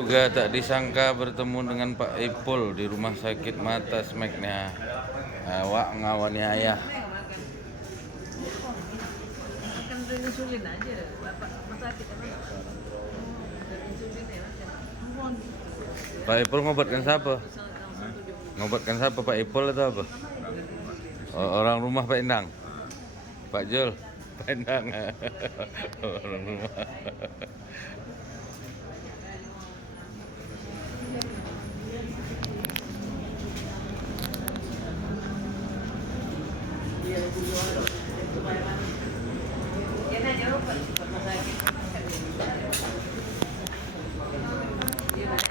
Juga tak disangka bertemu dengan Pak Ipul di rumah sakit mata Smeknya. Awak ngawani ayah. Makan insulin aja, bapak rumah sakit apa? Insulin ya makan. Pak Ipul ngobatkan siapa? Ngobatkan siapa Pak Ipul atau apa? Orang rumah Pak Endang. Pak Jul, Pak Endang. Orang rumah. Ya nanya apa? Rumah sakit. Iya, Pak.